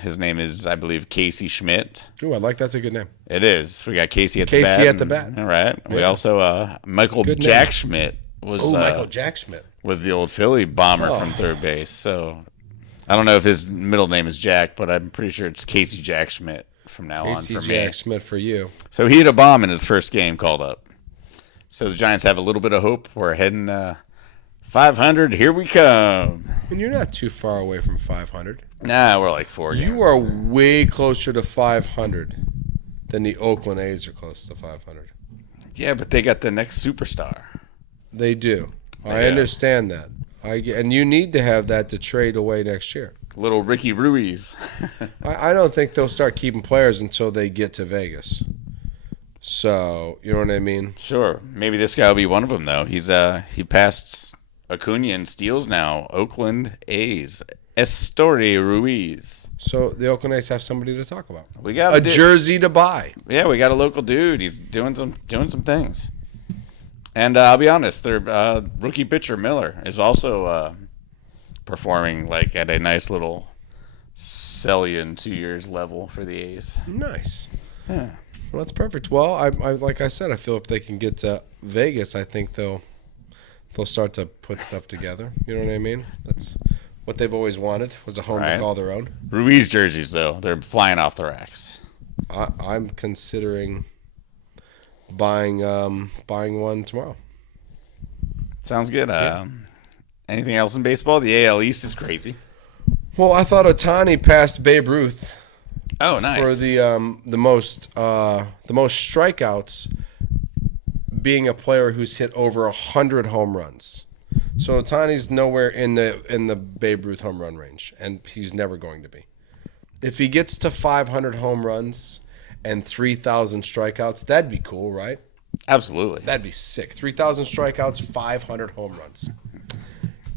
His name is, I believe, Casey Schmidt. Ooh, I like that's a good name. It is. We got Casey at the bat. Casey at the bat. All right. We Yeah. also Michael Good Jack name. Schmidt was Oh, Michael Jack Schmidt. was the old Philly bomber Oh. from third base. So I don't know if his middle name is Jack, but I'm pretty sure it's Casey Jack Schmidt from now Casey on for Jack me. Schmidt for you. So he had a bomb in his first game called up. So the Giants have a little bit of hope. We're heading 500. Here we come. And you're not too far away from 500. Nah, we're like 4 games. You are way closer to 500 than the Oakland A's are close to 500. Yeah, but they got the next superstar. They do. I do. understand that. And you need to have that to trade away next year. Little Ricky Ruiz. I don't think they'll start keeping players until they get to Vegas. So, you know what I mean? Sure. Maybe this guy will be one of them, though. He passed Acuna in steals now. Oakland A's. Estory Ruiz. So the Oakland A's have somebody to talk about. We got A jersey to buy. Yeah, we got a local dude. He's doing some things. And I'll be honest, their rookie pitcher Miller is also performing like at a nice little Sellian 2 years level for the A's. Nice. Yeah. Well, that's perfect. Well, I like I said, I feel if they can get to Vegas, I think they'll start to put stuff together. You know what I mean? That's what they've always wanted, was a home Right. to call their own. Ruiz jerseys though, they're flying off the racks. I'm considering buying one tomorrow. Sounds good. Anything else in baseball? The AL East is crazy. Well, I thought Ohtani passed Babe Ruth Oh, nice. for the most strikeouts, being a player who's hit over 100 home runs. So Ohtani's nowhere in the Babe Ruth home run range, and he's never going to be. If he gets to 500 home runs and 3,000 strikeouts, that'd be cool, right? Absolutely. That'd be sick. 3,000 strikeouts, 500 home runs.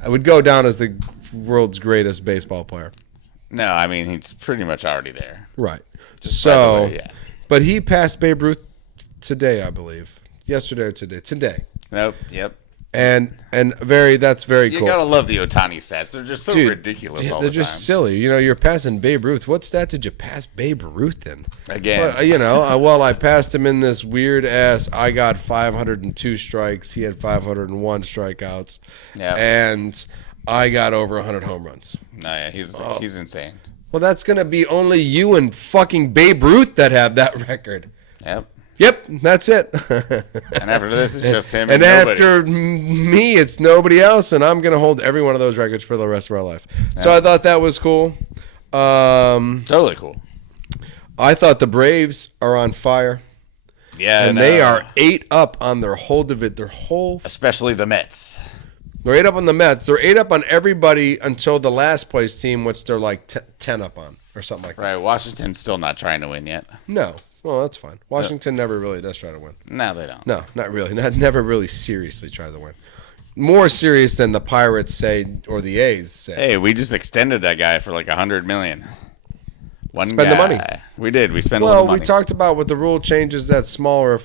I would go down as the world's greatest baseball player. No, I mean, he's pretty much already there. Right. Just by the So, way, yeah. but he passed Babe Ruth today, I believe. Yesterday or today. Today. Nope. Yep. And that's very You cool. gotta love the Ohtani stats. They're just so Dude, ridiculous all they're the just time. silly. You know, you're passing Babe Ruth. What stat did you pass Babe Ruth in? Again. Well, you know, well, I passed him in this weird ass. I got 502 strikes. He had 501 strikeouts. Yeah. And I got over 100 home runs. No, yeah, he's insane. Well, that's going to be only you and fucking Babe Ruth that have that record. Yep. Yep, that's it. And after this, it's just him and nobody. after me, it's nobody else, and I'm going to hold every one of those records for the rest of our life. So I thought that was cool. Totally cool. I thought the Braves are on fire, Yeah, and they are 8 up on their whole division. especially the Mets. They're 8 up on the Mets. They're 8 up on everybody until the last place team, which they're like 10 up on or something like that. Right, Washington's still not trying to win yet. No. Well, that's fine. Washington never really does try to win. No, they don't. No, not really. Never really seriously try to win. More serious than the Pirates say or the A's say. Hey, we just extended that guy for like $100 million. Spend the money. We did. We spent a Well, little money. we talked about with the rule changes that smaller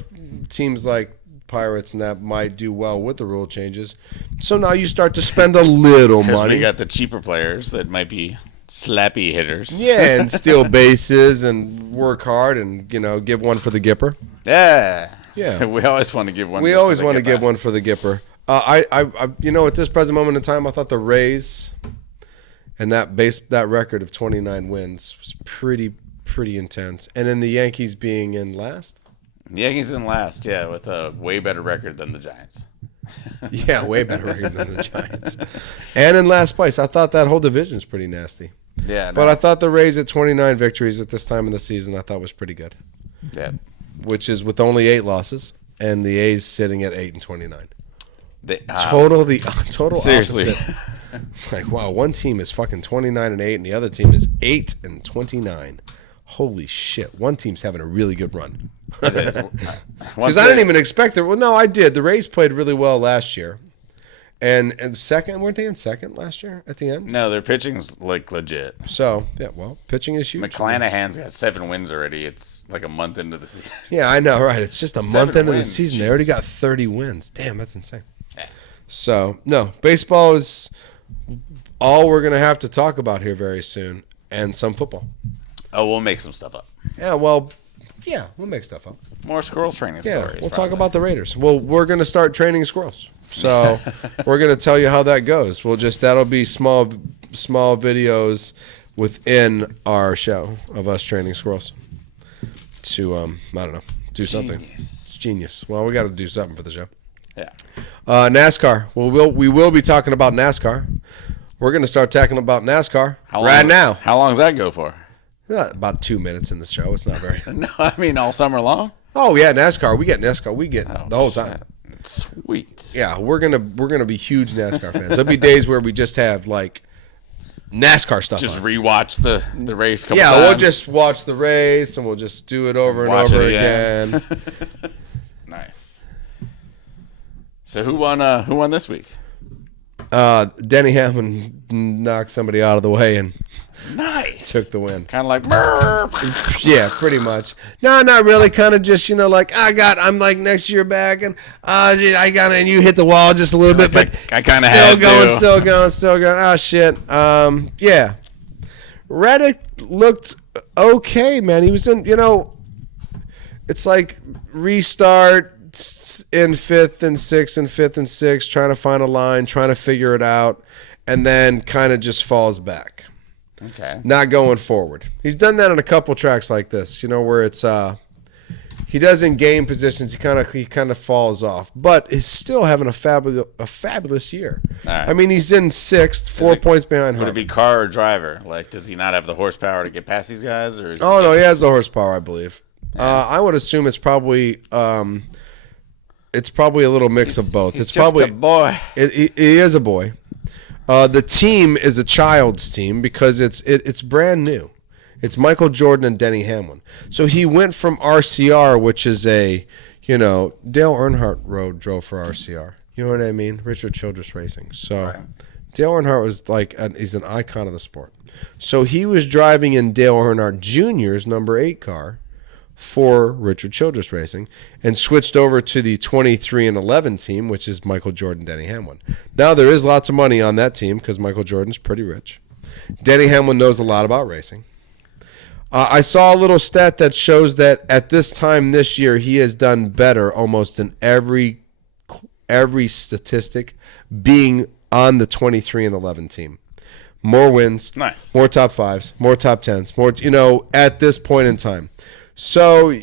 teams like Pirates and that might do well with the rule changes. So now you start to spend a little Because money. we got the cheaper players that might be slappy hitters. Yeah, and steal bases and work hard and, you know, give one for the Gipper. Yeah. Yeah. We always want to give one. We for always the want to Gipper. give one for the Gipper. I you know, at this present moment in time, I thought the Rays and that record of 29 wins was pretty intense. And then the Yankees being in last. The Yankees in last, yeah, with a way better record than the Giants. Yeah, way better record than the Giants. And in last place. I thought that whole division's pretty nasty. Yeah. But I thought the Rays at 29 victories at this time in the season, I thought was pretty good. Yeah. Which is with only 8 losses, and the A's sitting at 8-29. Total seriously. opposite. It's like, wow, one team is fucking 29-8, and the other team is 8-29. Holy shit! One team's having a really good run. Because I didn't even expect it. Well, no, I did. The Rays played really well last year, and second, weren't they in second last year at the end? No, their pitching's like legit. So yeah, well, pitching is huge. McClanahan's got 7 wins already. It's like a month into the season. Yeah, I know, right? It's just a month into the wins, season. They already got 30 wins. Damn, that's insane. Yeah. So, no, baseball is all we're going to have to talk about here very soon, and some football. Oh, we'll make some stuff up. Yeah, well, yeah, we'll make stuff up. More squirrel training Yeah, stories. we'll probably. talk about the Raiders. Well, we're going to start training squirrels. So, we're going to tell you how that goes. That'll be small videos within our show of us training squirrels to, I don't know, do something. It's genius. Well, we got to do something for the show. Yeah. NASCAR. We will be talking about NASCAR. We're going to start talking about NASCAR now. How long does that go for? About 2 minutes in the show. It's not very. No, I mean all summer long. Oh yeah, NASCAR. We get NASCAR. We get the whole time. Sweet. Yeah, we're gonna be huge NASCAR fans. There'll be days where we just have like NASCAR stuff. Just on. rewatch the race. Couple Yeah, times. we'll just watch the race and we'll just do it over and Watch over it again. Nice. So who won this week? Denny Hamlin knocked somebody out of the way and Nice. took the win. Kind of like Merp. Yeah, pretty much. No, not really. Kind of just, like I'm like next to your back and I got and you hit the wall just a little bit, but I kind of had still going. Oh shit. Yeah. Reddick looked okay, man. He was in, it's like restart in 5th and 6th and 5th and 6th, trying to find a line, trying to figure it out, and then kind of just falls back. Okay. Not going forward. He's done that on a couple tracks like this, where it's he doesn't gain positions. He kind of falls off, but is still having a fabulous year. All right. I mean, he's in 6th, 4 points behind Would it Harvick. be car or driver? Like, does he not have the horsepower to get past these guys? Or is Oh no, he has the horsepower, I believe. I would assume it's probably a little mix of both. He's It's just probably a boy. He is a boy. The team is a child's team because it's brand new. It's Michael Jordan and Denny Hamlin. So he went from RCR, which is Dale Earnhardt drove for RCR. You know what I mean? Richard Childress Racing. So Right. Dale Earnhardt was he's an icon of the sport. So he was driving in Dale Earnhardt Jr.'s number 8 car for Richard Childress Racing and switched over to the 23 and 11 team, which is Michael Jordan, Denny Hamlin. Now there is lots of money on that team because Michael Jordan's pretty rich. Denny Hamlin knows a lot about racing. I saw a little stat that shows that at this time this year, he has done better almost in every statistic being on the 23 and 11 team. More wins, Nice. more top 5s, more top 10s, more, at this point in time. So,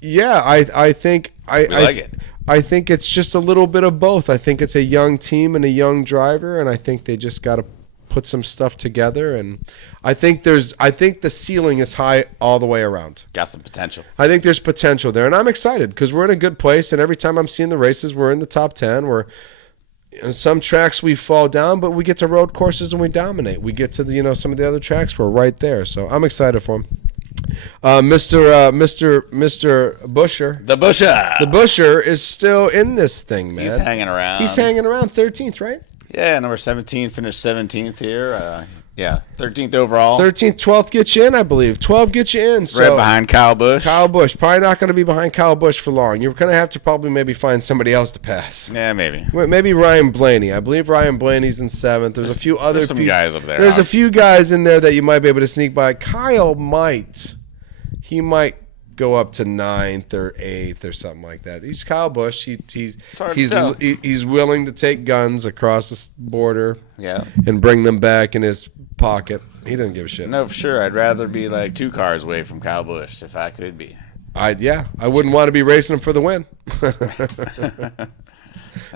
yeah, I think like it. I think it's just a little bit of both. I think it's a young team and a young driver, and I think they just got to put some stuff together. And I think the ceiling is high all the way around. Got some potential. I think there's potential there, and I'm excited because we're in a good place. And every time I'm seeing the races, we're in the top 10. We're some tracks we fall down, but we get to road courses and we dominate. We get to some of the other tracks, we're right there. So I'm excited for him. Mr. Busher. The Busher. The Busher is still in this thing, man. He's hanging around. He's hanging around 13th, right? Yeah, number 17, finished 17th here. 13th overall. 13th, 12th gets you in, I believe. 12 gets you in. So Right behind Kyle Busch. Kyle Busch. Probably not going to be behind Kyle Busch for long. You're going to have to probably maybe find somebody else to pass. Yeah, maybe. Maybe Ryan Blaney. I believe Ryan Blaney's in 7th. There's a few other There's some guys up there. There's a few guys in there that you might be able to sneak by. Kyle might. He might go up to 9th or 8th or something like that. He's Kyle Busch. He's willing to take guns across the border and bring them back in his pocket. He doesn't give a shit. No, for sure. I'd rather be like 2 cars away from Kyle Busch if I could be. I wouldn't want to be racing him for the win.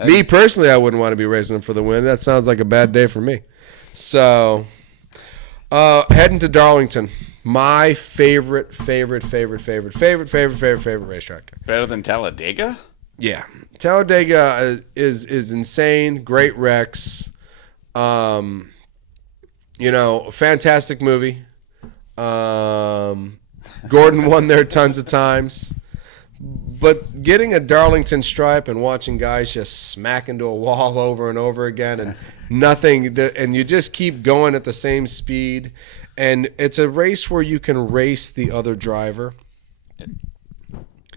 Me personally, I wouldn't want to be racing him for the win. That sounds like a bad day for me. So, heading to Darlington. My favorite racetrack. Better than Talladega? Yeah. Talladega is insane. Great wrecks. Fantastic movie. Gordon won there tons of times. But getting a Darlington stripe and watching guys just smack into a wall over and over again and nothing, and you just keep going at the same speed. And it's a race where you can race the other driver.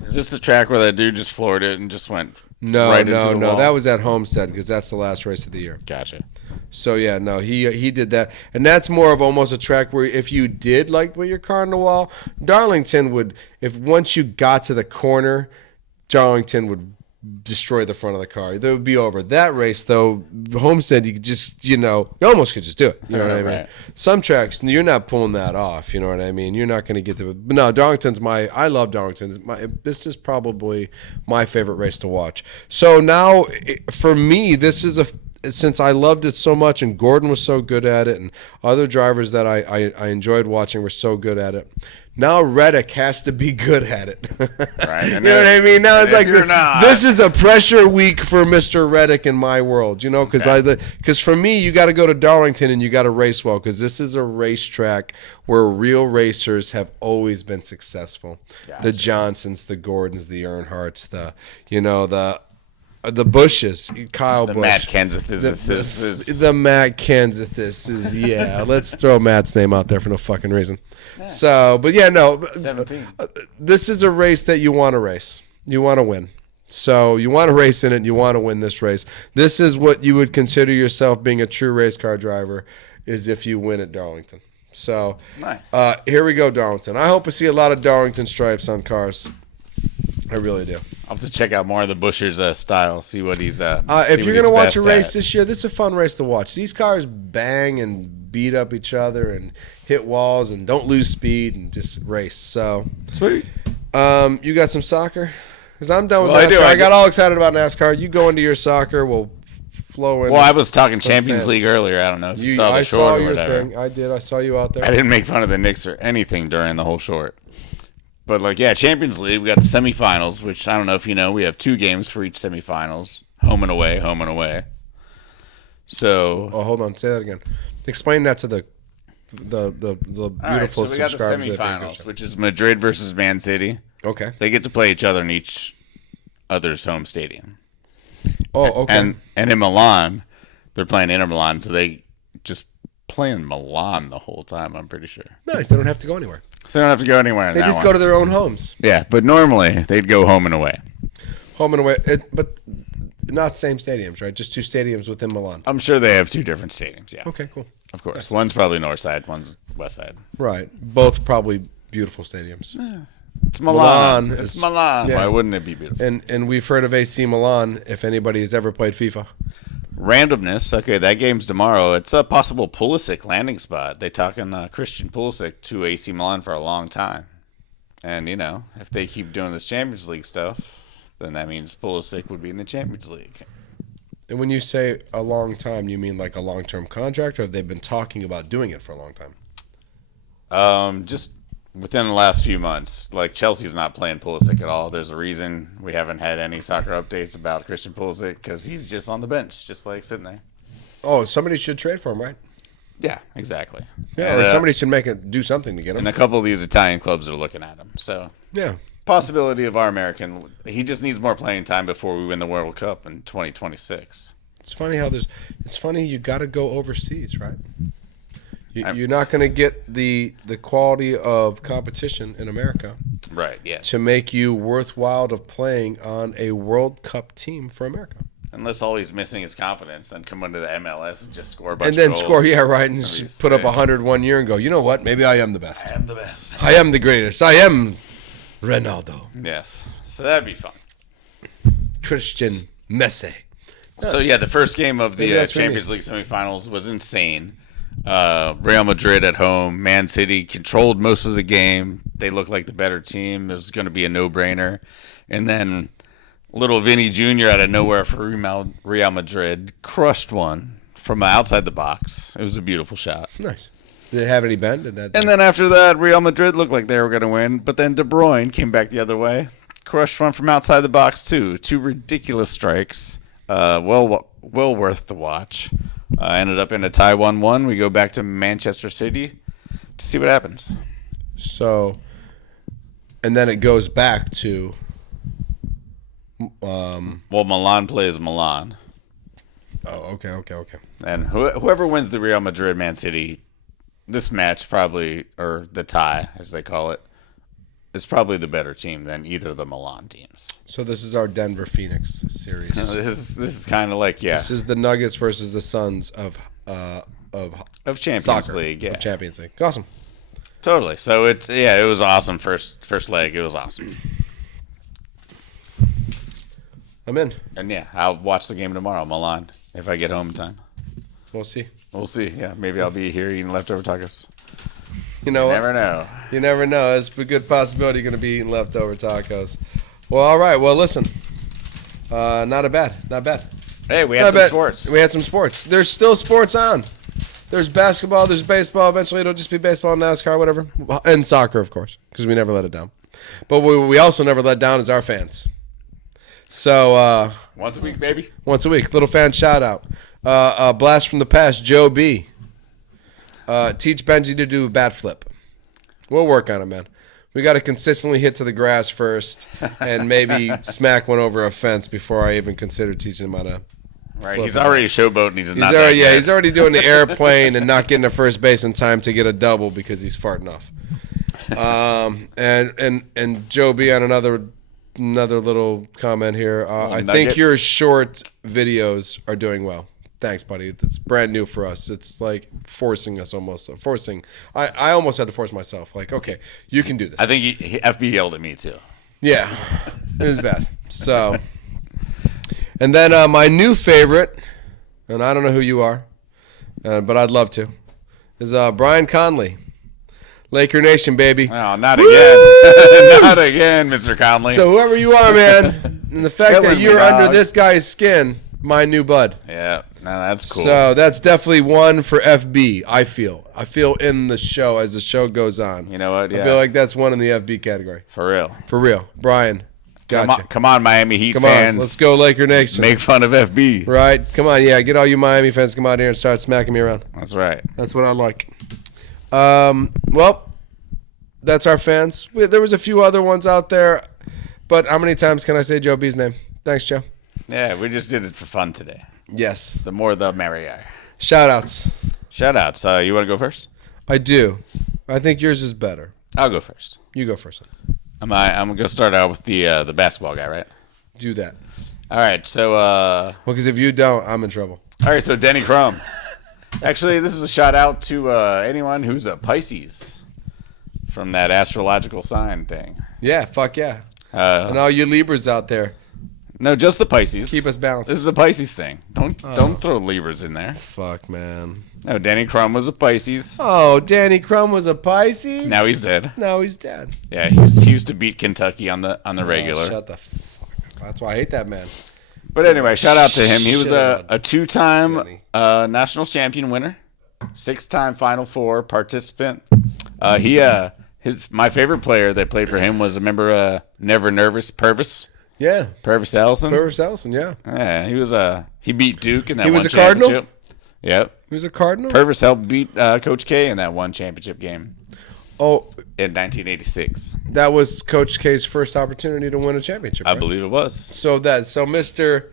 Is this the track where that dude just floored it and just went No. right into the wall? That was at Homestead because that's the last race of the year. Gotcha. So, yeah, no, he did that. And that's more of almost a track where if you did like put your car on the wall, Darlington would, if once you got to the corner, Darlington would destroy the front of the car. That would be over. That race, though, Homestead, you could just, you almost could just do it. You know what I mean? Right. Some tracks, you're not pulling that off. You know what I mean? You're not going to get to it. But no, Darlington's I love Darlington. This is probably my favorite race to watch. So now, for me, this is since I loved it so much and Gordon was so good at it and other drivers that I enjoyed watching were so good at it. Now Reddick has to be good at it. Right. You know what I mean? Now it's like not, this is a pressure week for Mr. Reddick in my world, because for me you got to go to Darlington and you got to race well because this is a racetrack where real racers have always been successful. Gotcha. The Johnsons, the Gordons, the Earnhardts, the Bushes, Kyle Busch. The Matt Kenseth The Matt Kenseth is, yeah. Let's throw Matt's name out there for no fucking reason. Yeah. So, but yeah, no. 17. This is a race that you want to race. You want to win. So you want to race in it. You want to win this race. This is what you would consider yourself being a true race car driver is if you win at Darlington. So nice. Here we go, Darlington. I hope I see a lot of Darlington stripes on cars. I really do. I'll have to check out more of the Busher's style, see what he's if you're going to watch a race this year, this is a fun race to watch. These cars bang and beat up each other and hit walls and don't lose speed and just race. So sweet. You got some soccer? Because I'm done with Well, NASCAR. I do. I got all excited about NASCAR. You go into your soccer. We'll flow in. Well, I was talking some Champions fan. League earlier. I don't know if you saw the I short saw or your whatever. thing. I did. I saw you out there. I didn't make fun of the Knicks or anything during the whole short. But, like, yeah, Champions League, we got the semifinals, which I don't know if you know. We have 2 games for each semifinals. Home and away, home and away. So... Oh, hold on. Say that again. Explain that to the beautiful All right, so we got the subscribers. semifinals, which is Madrid versus Man City. Okay. They get to play each other in each other's home stadium. Oh, okay. And in Milan, they're playing Inter Milan, so they just play in Milan the whole time, I'm pretty sure. Nice. They don't have to go anywhere. So they don't have to go anywhere. They just go to their own homes. Yeah, but normally they'd go home and away. Home and away. But not same stadiums, right? Just 2 stadiums within Milan. I'm sure they have 2 different stadiums, yeah. Okay, cool. Of course. One's probably north side, one's west side. Right. Both probably beautiful stadiums. It's Milan. Milan It's is- Milan. yeah. Why wouldn't it be beautiful? And we've heard of AC Milan, if anybody has ever played FIFA. Randomness. Okay, that game's tomorrow. It's a possible Pulisic landing spot. They talking Christian Pulisic to AC Milan for a long time. And, you know, if they keep doing this Champions League stuff, then that means Pulisic would be in the Champions League. And when you say a long time, you mean like a long-term contract, or have they been talking about doing it for a long time? Just within the last few months. Like, Chelsea's not playing Pulisic at all. There's a reason we haven't had any soccer updates about Christian Pulisic, because he's just on the bench, just like sitting there. Oh, somebody should trade for him, right? Yeah, exactly. Yeah, And, or somebody should do something to get him. and a couple of these Italian clubs are looking at him. So, Yeah. possibility of our American. He just needs more playing time before we win the World Cup in 2026. It's funny how it's funny you got to go overseas, right? You're not going to get the quality of competition in America Right, yeah. to make you worthwhile of playing on a World Cup team for America. Unless all he's missing is confidence, then come into the MLS and just score a bunch And then of goals. score, yeah, right, and That'd be put up sick. 100 one year and go, you know what? Maybe I am the best. I am the best. I am the greatest. I am Ronaldo. Yes. So that'd be fun. Christian Messi. So, yeah, the first game of Maybe the that's what I Champions League semifinals was insane. Real Madrid at home. Man City controlled most of the game. They looked like the better team. It was going to be a no-brainer. And then little Vinny Jr. out of nowhere for Real Madrid crushed one from outside the box. It was a beautiful shot. Nice. Did it have any bend? And then after that, Real Madrid looked like they were going to win. But then De Bruyne came back the other way. Crushed one from outside the box, too. 2 ridiculous strikes. Well worth the watch. Ended up in a tie 1-1. We go back to Manchester City to see what happens. So, and then it goes back to Well, Milan plays Milan. Oh, okay. And whoever wins the Real Madrid Man City, this match probably, or the tie as they call it, is probably the better team than either of the Milan teams. So this is our Denver Phoenix series. This is kind of like, yeah, This is the Nuggets versus the Suns of Champions soccer, League, yeah, of Champions League. Awesome. totally. So it was awesome. First leg, it was awesome. I'm in. And yeah, I'll watch the game tomorrow, Milan, if I get home in time. We'll see. We'll see. Yeah, maybe I'll be here eating leftover tacos. You know what? Never know. You never know. It's a good possibility you're going to be eating leftover tacos. Well, all right. Well, listen. Not bad. Hey, we Not had some bad. sports. We had some sports. There's still sports on. There's basketball. There's baseball. Eventually, it'll just be baseball, NASCAR, whatever. And soccer, of course, because we never let it down. But we also never let down is our fans. So Once a week, baby. once a week, little fan shout out. A blast from the past, Joe B. Teach Benji to do a bat flip. We'll work on it, man. We got to consistently hit to the grass first and maybe smack one over a fence before I even consider teaching him how to Right, flip he's it. already showboating. He's not Already, that good. he's already doing the airplane and not getting to first base in time to get a double because he's farting off. And Joe B on another little comment here. I think nugget. your short videos are doing well. Thanks, buddy. It's brand new for us. It's like forcing us almost. I almost had to force myself. Like, okay, you can do this. I think FB yelled at me too. Yeah, it was bad. So, and then my new favorite, and I don't know who you are, but I'd love to, is Brian Conley. Laker Nation, baby. Oh, not again. Not again, Mr. Conley. So whoever you are, man, and the fact that Killing me, you're under dog. this guy's skin, my new bud. Yeah, no, that's cool. So that's definitely one for FB, I feel in the show as the show goes on. You know what? Yeah. I feel like that's one in the FB category. For real. For real. Brian, gotcha. Come on, Miami Heat Come fans. on, let's go Laker Nation. Make fun of FB. Right? Come on, yeah, get all you Miami fans come out here and start smacking me around. That's right. That's what I like. Well, that's our fans. There was a few other ones out there, but how many times can I say Joe B's name? Thanks, Joe. Yeah, we just did it for fun today. Yes. The more the merrier. Shout-outs. Shout-outs. You want to go first? I do. I think yours is better. I'll go first. You go first. I'm going to start out with the basketball guy, right? Do that. All right, so... Well, because if you don't, I'm in trouble. All right, so Denny Crum. Actually, this is a shout-out to anyone who's a Pisces from that astrological sign thing. Yeah, fuck yeah. And all you Libras out there, No, just the Pisces. keep us balanced. This is a Pisces thing. Don't throw Libras in there. Fuck, man. No, Denny Crum was a Pisces. Oh, Danny Crum was a Pisces? Now he's dead. Now he's dead. Yeah, he used to beat Kentucky on the regular. Oh, shut the fuck up. That's why I hate that man. But anyway, shout out to him. He was Shit. a two-time Denny. national champion winner, 6-time Final Four participant. My favorite player that played for him was, remember, Never Nervous Purvis Yeah. Ellison. Purvis Ellison, yeah. Yeah, he beat Duke in that He was one a Cardinal? championship. Yep. He was a Cardinal? Purvis helped beat Coach K in that one championship game Oh, in 1986. that was Coach K's first opportunity to win a championship, I right? believe it was. So Mr.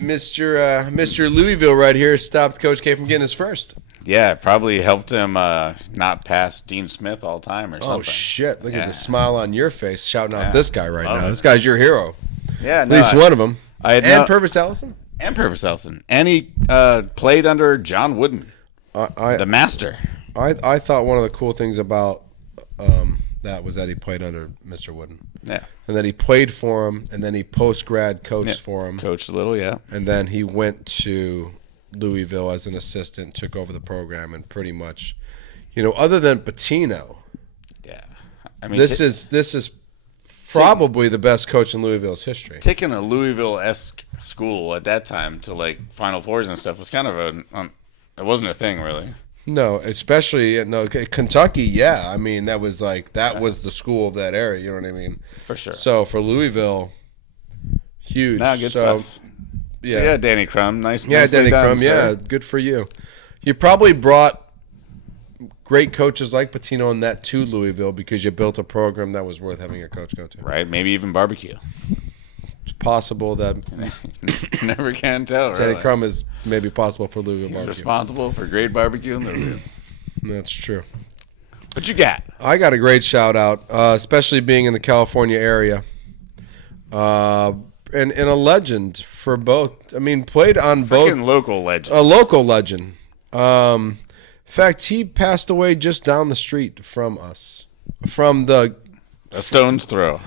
Louisville right here stopped Coach K from getting his first. Yeah, it probably helped him not pass Dean Smith all time or something. Oh shit! Look Yeah. at the smile on your face, shouting out Yeah. this guy right Love now. it. This guy's your hero. Yeah, At least one of them. I had And no- Purvis Ellison. And Purvis Ellison. And he played under John Wooden, the master. I thought one of the cool things about that was that he played under Mr. Wooden, Yeah. and that he played for him, and then he post grad coached for him, Coached a little, yeah. and then he went to Louisville as an assistant, took over the program, and pretty much, other than Pitino, Yeah. I mean, this is probably the best coach in Louisville's history. taking a Louisville-esque school at that time to, like, Final Fours and stuff was kind of it wasn't a thing, really. No, especially Kentucky. Yeah, I mean that was the school of that area. You know what I mean? For sure. So for Louisville, huge. Nah, good so, stuff. Yeah, So, yeah, Danny Crum. Nice. yeah, nicely Danny done, Crum. sir. Yeah, good for you. You probably brought great coaches like Pitino and that to Louisville because you built a program that was worth having your coach go to. Right, maybe even barbecue. It's possible that You never can tell, Danny really. Crum is maybe possible for Louisville He's barbecue. responsible for great barbecue in Louisville. That's true. What you got? I got a great shout out, especially being in the California area. And a legend for both. I mean, played on both. Freaking local legend. A local legend. In fact, he passed away just down the street from us. From a stone's throw,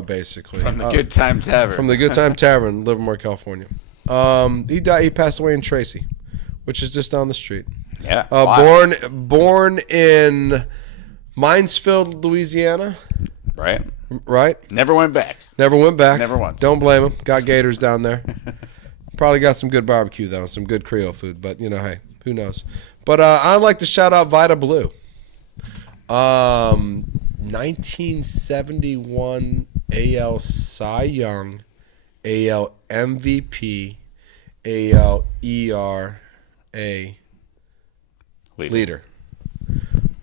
basically. From the Good Time Tavern. From the Good Time Tavern, Livermore, California. He died. He passed away in Tracy, which is just down the street. Yeah. Wow. Born in Minesfield, Louisiana. Right. Right? Never went back. Never went back. Never once. Don't blame him. Got gators down there. Probably got some good barbecue, though. Some good Creole food. But, hey, who knows? But I'd like to shout out Vita Blue. 1971 AL Cy Young, AL MVP, AL ERA leader.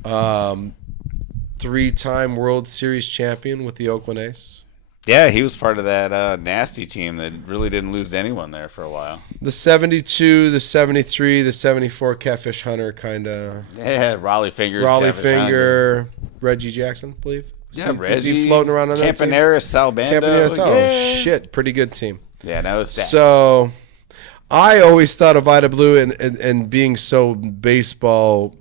3-time World Series champion with the Oakland A's. Yeah, he was part of that nasty team that really didn't lose to anyone there for a while. The 72, the 73, the 74 Catfish Hunter kind of. Yeah, Raleigh Fingers. Raleigh Catfish Hunter. Finger, Reggie Jackson, I believe. Yeah, Is Reggie. he floating around on that team? Campaneris, Salbando. Campaneris, oh, yeah. shit. Pretty good team. Yeah, no, it's stacked. So I always thought of Vita Blue and being so baseball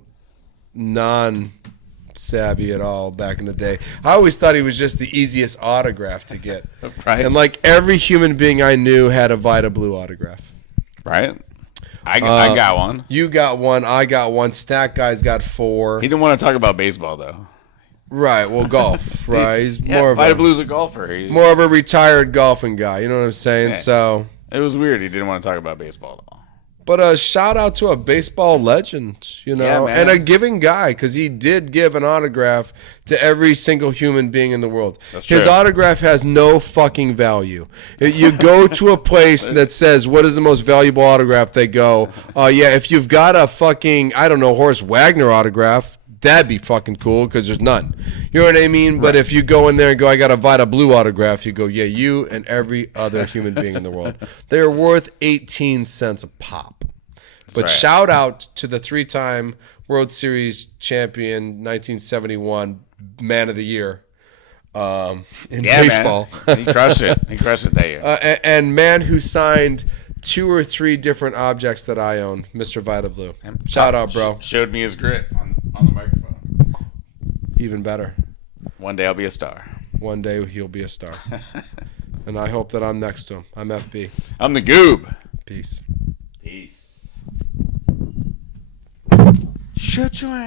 non-savvy at all back in the day. I always thought he was just the easiest autograph to get. Right. And like every human being I knew had a Vita Blue autograph. Right. I got one. You got one. I got one. Stat Guy's got 4. He didn't want to talk about baseball though. Right. Well, golf. Right. He's Yeah, Vita Blue's a golfer. more of a retired golfing guy. You know what I'm saying? Yeah. So It was weird. He didn't want to talk about baseball at all. But a shout out to a baseball legend, you know, Yeah, and a giving guy, because he did give an autograph to every single human being in the world. That's His true. autograph has no fucking value. You go to a place that says, what is the most valuable autograph? They go, yeah, if you've got a fucking, I don't know, Horace Wagner autograph, that'd be fucking cool, because there's none. You know what I mean? But if you go in there and go, I got a Vita Blue autograph, you go, yeah, you and every other human being in the world. They're worth 18 cents a pop. But right. shout out to the 3-time World Series champion, 1971 Man of the Year in baseball. Man. He crushed it. He crushed it that year. And man who signed 2 or 3 different objects that I own, Mr. Vita Blue. Shout out, bro. Showed me his grit on the microphone. Even better. One day I'll be a star. One day he'll be a star. And I hope that I'm next to him. I'm FB. I'm the Goob. Peace. Peace. Shut your ass.